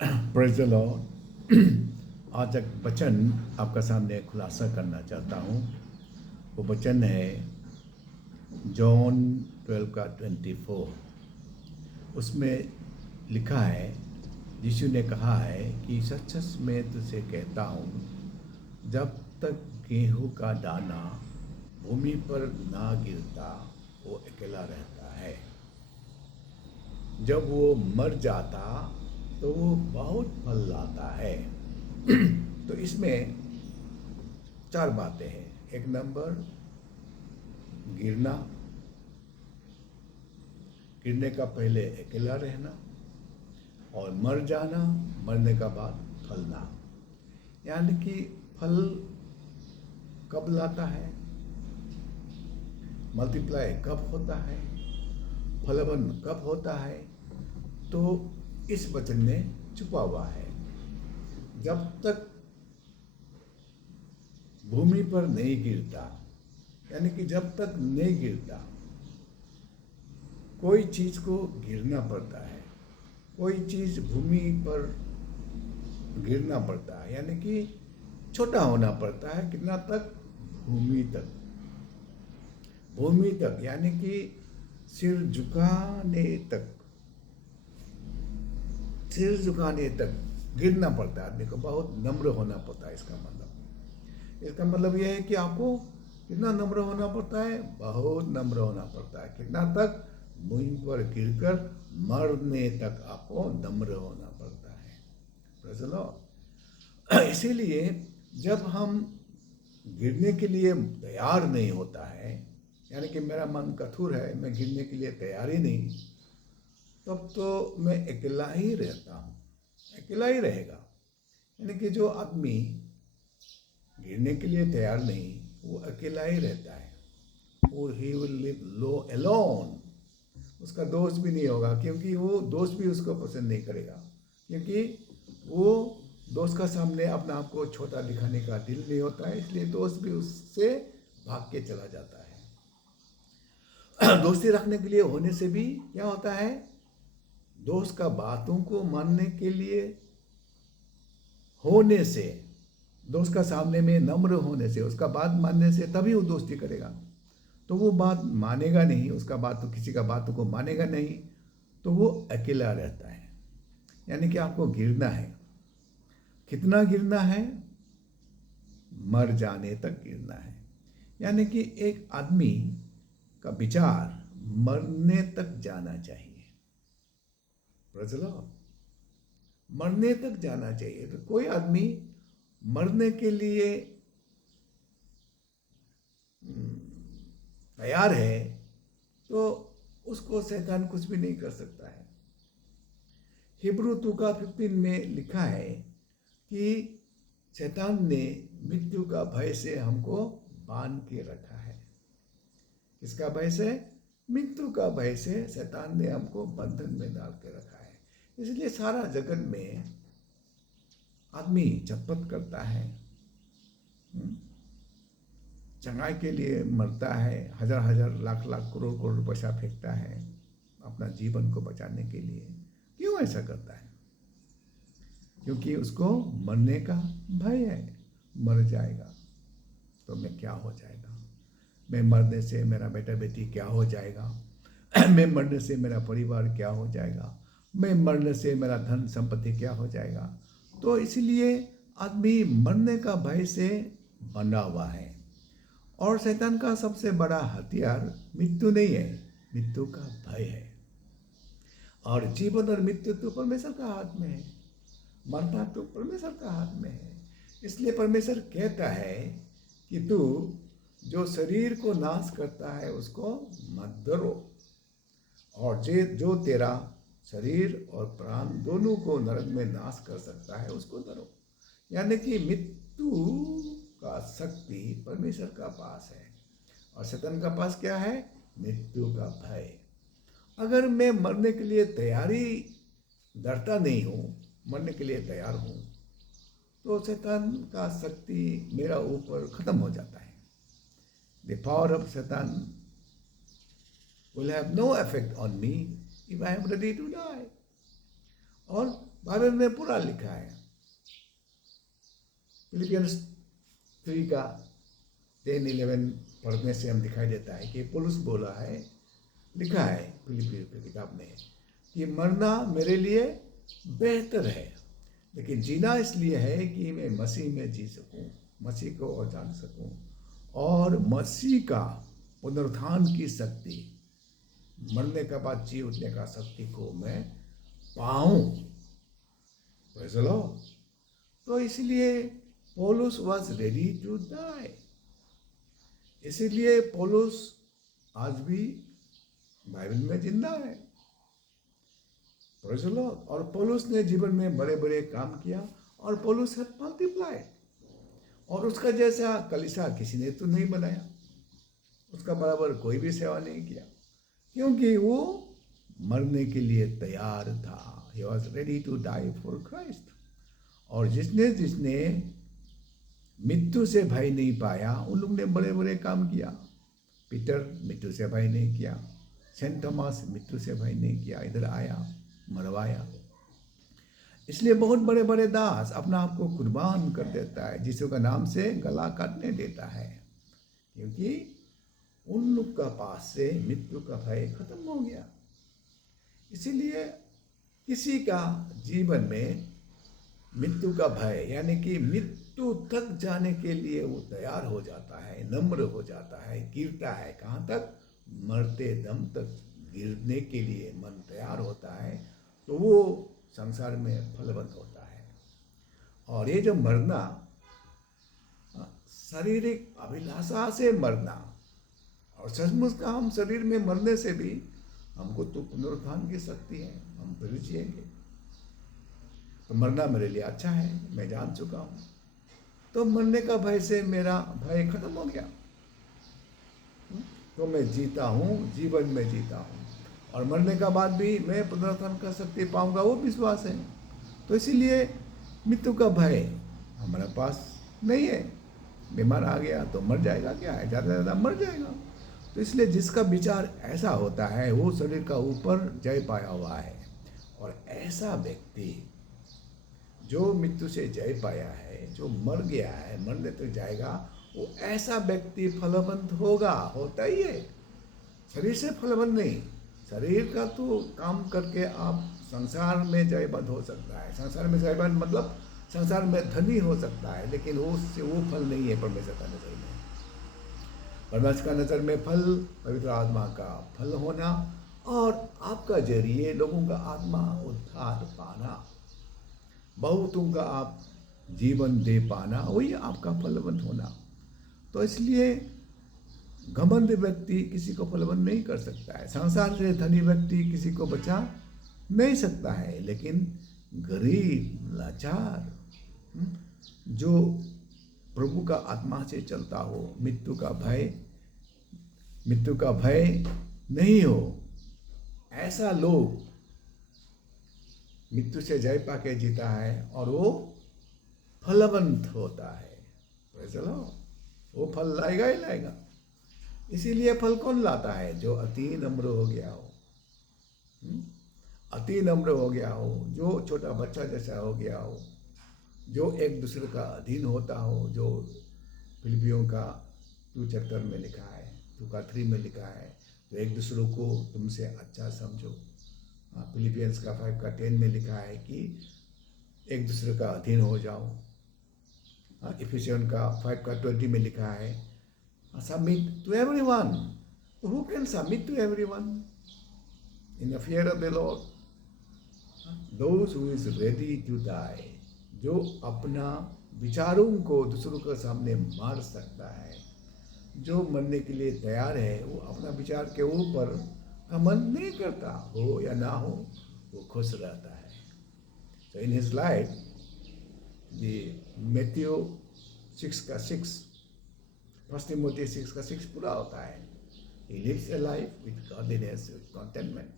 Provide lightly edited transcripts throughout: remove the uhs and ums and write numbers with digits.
Praise the Lord. आज एक वचन आपका सामने खुलासा करना चाहता हूँ। वो वचन है जॉन 12 का 24। उसमें लिखा है, यीशु ने कहा है कि सच सच मैं तुझसे कहता हूँ, जब तक गेहूं का दाना भूमि पर ना गिरता वो अकेला रहता है, जब वो मर जाता तो वो बहुत फल लाता है। तो इसमें चार बातें हैं। एक नंबर, गिरना, गिरने का पहले अकेला रहना, और मर जाना, मरने का बाद फलना। यानी कि फल कब लाता है, मल्टीप्लाई कब होता है, फलवन कब होता है, तो इस वचन में छुपा हुआ है। जब तक भूमि पर नहीं गिरता, यानी कि जब तक नहीं गिरता, कोई चीज को गिरना पड़ता है, कोई चीज भूमि पर गिरना पड़ता है, यानी कि छोटा होना पड़ता है। कितना तक? भूमि तक। भूमि तक यानी कि सिर झुकाने तक, सिर झुकाने तक गिरना पड़ता है। आदमी को बहुत नम्र होना पड़ता है। इसका मतलब यह है कि आपको कितना नम्र होना पड़ता है? बहुत नम्र होना पड़ता है। कितना तक? भूमि पर गिरकर मरने तक आपको नम्र होना पड़ता है। Praise the Lord. इसीलिए जब हम गिरने के लिए तैयार नहीं होता है, यानी कि मेरा मन कठोर है, मैं गिरने के लिए तैयार ही नहीं, तब तो मैं अकेला ही रहता हूँ, अकेला ही रहेगा। यानी कि जो आदमी गिरने के लिए तैयार नहीं, वो अकेला ही रहता है। और he will live low alone. उसका दोस्त भी नहीं होगा, क्योंकि वो दोस्त भी उसको पसंद नहीं करेगा, क्योंकि वो दोस्त का सामने अपने आप को छोटा दिखाने का दिल नहीं होता है। इसलिए दोस्त भी उससे भाग के चला जाता है। दोस्ती रखने के लिए होने से भी क्या होता है? दोस्त का बातों को मानने के लिए होने से, दोस्त का सामने में नम्र होने से, उसका बात मानने से तभी वो दोस्ती करेगा। तो वो बात मानेगा नहीं, उसका बात तो किसी का बातों को मानेगा नहीं, तो वो अकेला रहता है। यानी कि आपको गिरना है। कितना गिरना है? मर जाने तक गिरना है। यानी कि एक आदमी का विचार मरने तक जाना चाहिए। Praise the Lord. मरने तक जाना चाहिए। तो कोई आदमी मरने के लिए तैयार है, तो उसको शैतान कुछ भी नहीं कर सकता है। हिब्रू 2 का 15 में लिखा है कि शैतान ने मृत्यु का भय से हमको बांध के रखा है। किसका भय से? मृत्यु का भय से शैतान ने हमको बंधन में डाल के रखा है। इसलिए सारा जगत में आदमी चपत करता है, चंगाई के लिए मरता है, हजार हजार लाख लाख करोड़ करोड़ पैसा फेंकता है अपना जीवन को बचाने के लिए। क्यों ऐसा करता है? क्योंकि उसको मरने का भय है। मर जाएगा तो मैं क्या हो जाएगा, मैं मरने से मेरा बेटा बेटी क्या हो जाएगा, मैं मरने से मेरा परिवार क्या हो जाएगा, मैं मरने से मेरा धन संपत्ति क्या हो जाएगा। तो इसलिए आदमी मरने का भय से बंधा हुआ है। और शैतान का सबसे बड़ा हथियार मृत्यु नहीं है, मृत्यु का भय है। और जीवन और मृत्यु तो परमेश्वर का हाथ में है, मरना तो परमेश्वर का हाथ में है। इसलिए परमेश्वर कहता है कि तू जो शरीर को नाश करता है उसको मत डरो, और जो तेरा शरीर और प्राण दोनों को नरक में नाश कर सकता है उसको डरो। यानी कि मृत्यु का शक्ति परमेश्वर का पास है, और शैतान का पास क्या है? मृत्यु का भय। अगर मैं मरने के लिए तैयारी, डरता नहीं हूँ, मरने के लिए तैयार हूँ, तो शैतान का शक्ति मेरा ऊपर खत्म हो जाता है। द पावर ऑफ शैतान will have no effect on me if I am ready to die. और बाइबल में पूरा लिखा है। फिलिपियंस 3 का 10-11 पढ़ने से हम दिखाई देता है कि पौलुस बोला है, लिखा है फिलिपियों की किताब में कि मरना मेरे लिए बेहतर है, लेकिन जीना इसलिए है कि मैं मसीह में जी सकूं, मसीह को और जान सकूं, और मसीह का पुनरुत्थान की शक्ति, मरने के बाद जी उठने का शक्ति को मैं पाऊं। Praise the Lord. तो इसलिए पौलुस वाज रेडी टू डाई। इसीलिए पौलुस आज भी बाइबल में जिंदा है। Praise the Lord. और पौलुस ने जीवन में बड़े बड़े काम किया, और पौलुस हैड मल्टीप्लाइड, और उसका जैसा कलीसिया किसी ने तो नहीं बनाया, उसका बराबर कोई भी सेवा नहीं किया, क्योंकि वो मरने के लिए तैयार था। He was ready to die for Christ। और जिसने जिसने मृत्यु से भय नहीं पाया, उन लोग ने बड़े बड़े काम किया। पीटर मृत्यु से भय नहीं किया, सेंट थॉमस मृत्यु से भय नहीं किया, इधर आया, मरवाया। इसलिए बहुत बड़े बड़े दास अपना आप को कुर्बान कर देता है, यीशु का नाम से गला काटने देता है, क्योंकि उन लोग का पास से मृत्यु का भय खत्म हो गया। इसीलिए किसी का जीवन में मृत्यु का भय, यानी कि मृत्यु तक जाने के लिए वो तैयार हो जाता है, नम्र हो जाता है, गिरता है। कहाँ तक? मरते दम तक गिरने के लिए मन तैयार होता है, तो वो संसार में फलवंत होता है। और ये जो मरना, शारीरिक अभिलाषा से मरना, और सचमुच का हम शरीर में मरने से भी हमको तो पुनरुत्थान की शक्ति है, हम फिर जिएंगे। तो मरना मेरे लिए अच्छा है, मैं जान चुका हूँ। तो मरने का भय से मेरा भय खत्म हो गया, तो मैं जीता हूँ, जीवन में जीता हूँ, और मरने का बाद भी मैं पुनरुत्थान का शक्ति पाऊंगा, वो विश्वास है। तो इसीलिए मृत्यु का भय हमारे पास नहीं है। बीमार आ गया तो मर जाएगा, क्या है, ज़्यादा से ज़्यादा मर जाएगा। तो इसलिए जिसका विचार ऐसा होता है, वो शरीर का ऊपर जय पाया हुआ है। और ऐसा व्यक्ति जो मृत्यु से जय पाया है, जो मर गया है, मरने तो जाएगा, वो ऐसा व्यक्ति फलवंत होगा, होता ही है। शरीर से फलवंत नहीं, शरीर का तो काम करके आप संसार में जयवंत हो सकता है। संसार में जयवंत मतलब संसार में धनी हो सकता है, लेकिन उससे वो फल नहीं है परमेश्वर का नजर में। परमेश्वर का नजर में फल पवित्र आत्मा का फल होना, और आपका जरिए लोगों का आत्मा उद्धार पाना, बहुतों का आप जीवन दे पाना, वही आपका फलवंत होना। तो इसलिए घमंड व्यक्ति किसी को फलवंत नहीं कर सकता है, संसार से धनी व्यक्ति किसी को बचा नहीं सकता है, लेकिन गरीब, लाचार, जो प्रभु का आत्मा से चलता हो, मृत्यु का भय नहीं हो, ऐसा लोग मृत्यु से जय पाके जीता है, और वो फलवंत होता है। चलो, वो फल लाएगा ही लाएगा। इसीलिए फल कौन लाता है? जो अति नम्र हो गया हो, अति नम्र हो गया हो, जो छोटा बच्चा जैसा हो गया हो, जो एक दूसरे का अधीन होता हो, जो फिलिपियों का 2 चैप्टर में लिखा है, 2 का 3 में लिखा है, तो एक दूसरे को तुमसे अच्छा समझो। फिलिपियंस का 5 का 10 में लिखा है कि एक दूसरे का अधीन हो जाओ। इफिसियन का 5 का 20 में लिखा है, submit to everyone. Who can submit to everyone? In the fear of the Lord, those who is ready to die, जो अपना विचारों को दूसरों के सामने मार सकता है, जो मरने के लिए तैयार है, वो अपना विचार के ऊपर घमंड नहीं करता, हो या ना हो, वो खुश रहता है। So in his life, the Matthew 6 का 6, 1 Timothy 6 का 6 पूरा होता है। He lives a life with godliness, with contentment.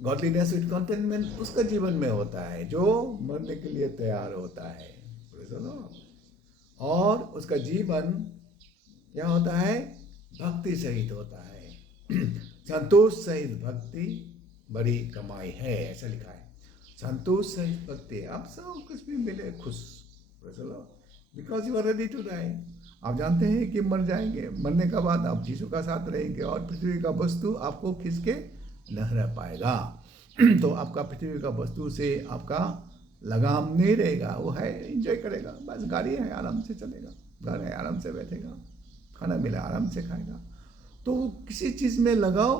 Godliness with contentment उसका जीवन में होता है, जो मरने के लिए तैयार होता है। और उसका जीवन क्या होता है? भक्ति सहित होता है। संतोष सहित भक्ति बड़ी कमाई है, ऐसा लिखा है। संतोष सहित भक्ति, आप सब कुछ भी मिले खुश, चलो, because you are ready to die. आप जानते हैं कि मर जाएंगे, मरने के बाद आप यीशु का साथ रहेंगे और पृथ्वी का वस्तु आपको खींच के न रह पाएगा। तो आपका पृथ्वी का वस्तु से आपका लगाम नहीं रहेगा, वो है एंजॉय करेगा, बस गाड़ी है आराम से चलेगा, घर है आराम से बैठेगा, खाना मिला आराम से खाएगा, तो किसी चीज़ में लगाव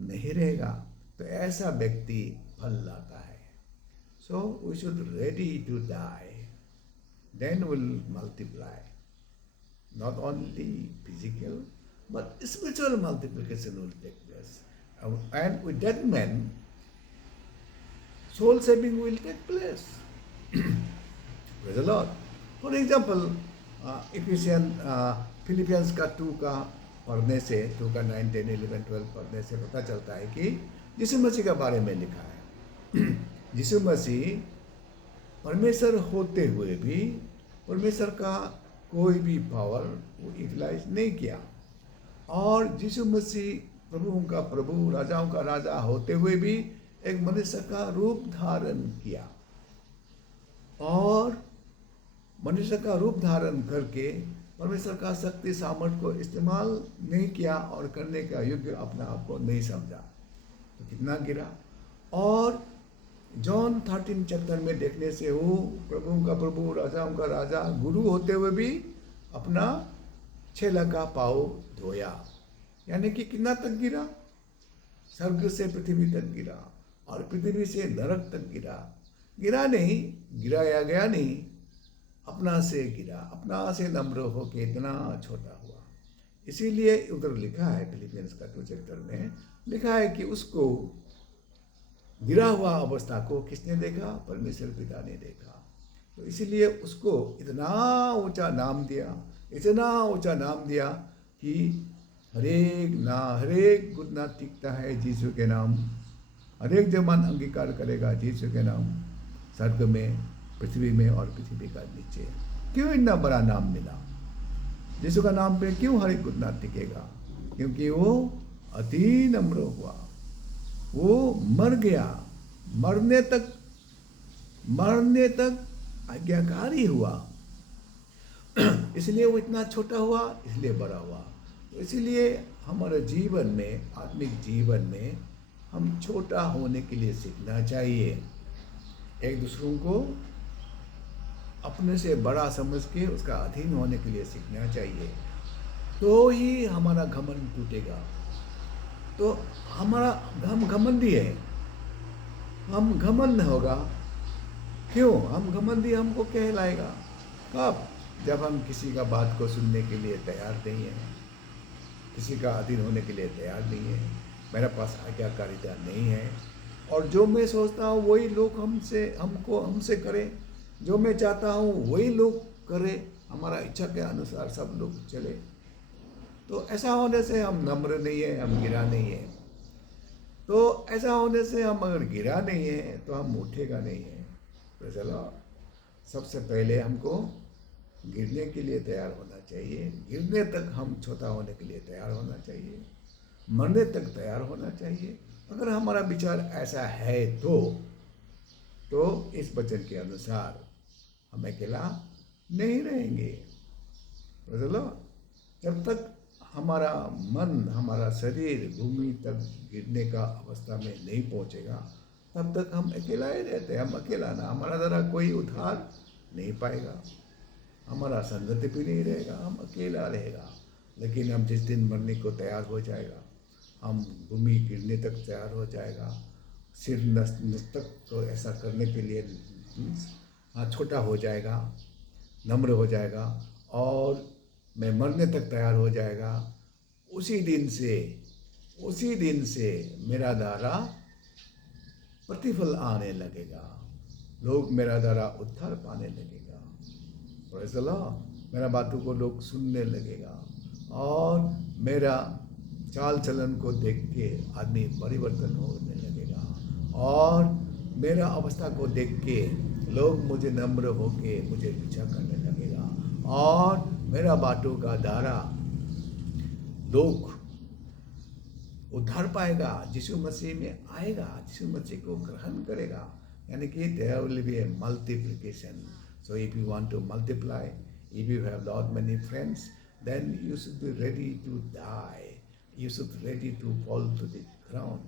नहीं रहेगा। तो ऐसा व्यक्ति फल लाता है। So we should ready to die, then will multiply, not only physical but spiritual multiplication will take place, and with that man soul saving will take place. Praise the Lord. For example, Philippians का 2 का पढ़ने से, 2 का 9, 10, 11, 12 पढ़ने से पता चलता है कि यीशु मसीह के बारे में लिखा है। यीशु मसीह परमेश्वर होते हुए भी परमेश्वर का कोई भी पावर वो यूटिलाइज नहीं किया, और यीशु मसीह प्रभुओं का प्रभु राजाओं का राजा होते हुए भी एक मनुष्य का रूप धारण किया, और मनुष्य का रूप धारण करके परमेश्वर का शक्ति सामर्थ्य को इस्तेमाल नहीं किया और करने का योग्य अपने आप को नहीं समझा, तो कितना गिरा। और जॉन 13 चैप्टर में देखने से वो प्रभुओं का प्रभु राजाओं का राजा गुरु होते हुए भी अपना छेला का पाँव धोया, यानी कि कितना तक गिरा, स्वर्ग से पृथ्वी तक गिरा और पृथ्वी से नरक तक गिरा। गिरा नहीं, गिराया गया नहीं, अपना से गिरा, अपना से नम्र होके इतना छोटा हुआ। इसीलिए उधर लिखा है फिलिपियंस का 2 चैप्टर में लिखा है कि उसको गिरा हुआ अवस्था को किसने देखा, परमेश्वर पिता ने देखा। तो इसीलिए उसको इतना ऊंचा नाम दिया, इतना ऊंचा नाम दिया कि हरेक घुटना टिकता है यीशु के नाम, हरेक जबान अंगीकार करेगा यीशु के नाम, स्वर्ग में, पृथ्वी में और पृथ्वी का नीचे। क्यों इतना बड़ा नाम मिला यीशु का नाम पे, क्यों हरेक घुटना टिकेगा? क्योंकि वो अति नम्र हुआ, वो मर गया, मरने तक आज्ञाकारी हुआ। इसलिए वो इतना छोटा हुआ, इसलिए बड़ा हुआ। तो इसलिए हमारे जीवन में, आत्मिक जीवन में हम छोटा होने के लिए सीखना चाहिए, एक दूसरों को अपने से बड़ा समझ के उसका अधीन होने के लिए सीखना चाहिए, तो ही हमारा घमंड टूटेगा। तो हमारा हम घमंडी है, हम घमंड होगा, क्यों हम घमंडी, हमको कहलाएगा कब? जब हम किसी का बात को सुनने के लिए तैयार नहीं है, किसी का अधीन होने के लिए तैयार नहीं है, मेरे पास आज्ञाकारिता नहीं है, और जो मैं सोचता हूँ वही लोग हमसे करें, जो मैं चाहता हूँ वही लोग करें, हमारा इच्छा के अनुसार सब लोग चले। तो ऐसा होने से हम नम्र नहीं है, हम गिरा नहीं है। तो ऐसा होने से हम अगर गिरा नहीं है तो हम उठेगा नहीं है। तो चलो, सबसे पहले हमको गिरने के लिए तैयार होना चाहिए, गिरने तक हम छोटा होने के लिए तैयार होना चाहिए, मरने तक तैयार होना चाहिए। अगर हमारा विचार ऐसा है तो इस वचन के अनुसार हम अकेला नहीं रहेंगे। तो चलो, जब तक हमारा मन, हमारा शरीर भूमि तक गिरने का अवस्था में नहीं पहुंचेगा, तब तक हम अकेला ही रहते हैं। हम अकेला ना, हमारा द्वारा कोई उद्धार नहीं पाएगा, हमारा संगति भी नहीं रहेगा, हम अकेला रहेगा। लेकिन हम जिस दिन मरने को तैयार हो जाएगा, हम भूमि गिरने तक तैयार हो जाएगा, सिर नस्तक को ऐसा करने के लिए छोटा हो जाएगा, नम्र हो जाएगा, और मैं मरने तक तैयार हो जाएगा। उसी दिन से मेरा द्वारा प्रतिफल आने लगेगा, लोग मेरा द्वारा उद्धार पाने लगेगा, प्रेज़ द लॉर्ड। मेरा बातों को लोग सुनने लगेगा, और मेरा चाल चलन को देख के आदमी परिवर्तन होने लगेगा, और मेरा अवस्था को देख के लोग मुझे नम्र होके मुझे पीछा करने लगेगा, और मेरा बातों का द्वारा लोग उद्धार पाएगा, यीशु मसीह में आएगा, यीशु मसीह को ग्रहण करेगा, यानी कि there will be a multiplication. So if you want to multiply, if you have lot many friends, then you should be ready to die. You should be ready to fall to the ground.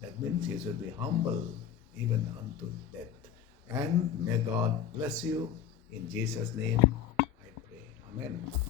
That means you should be humble even unto death. And may God bless you. In Jesus' name, I pray. Amen.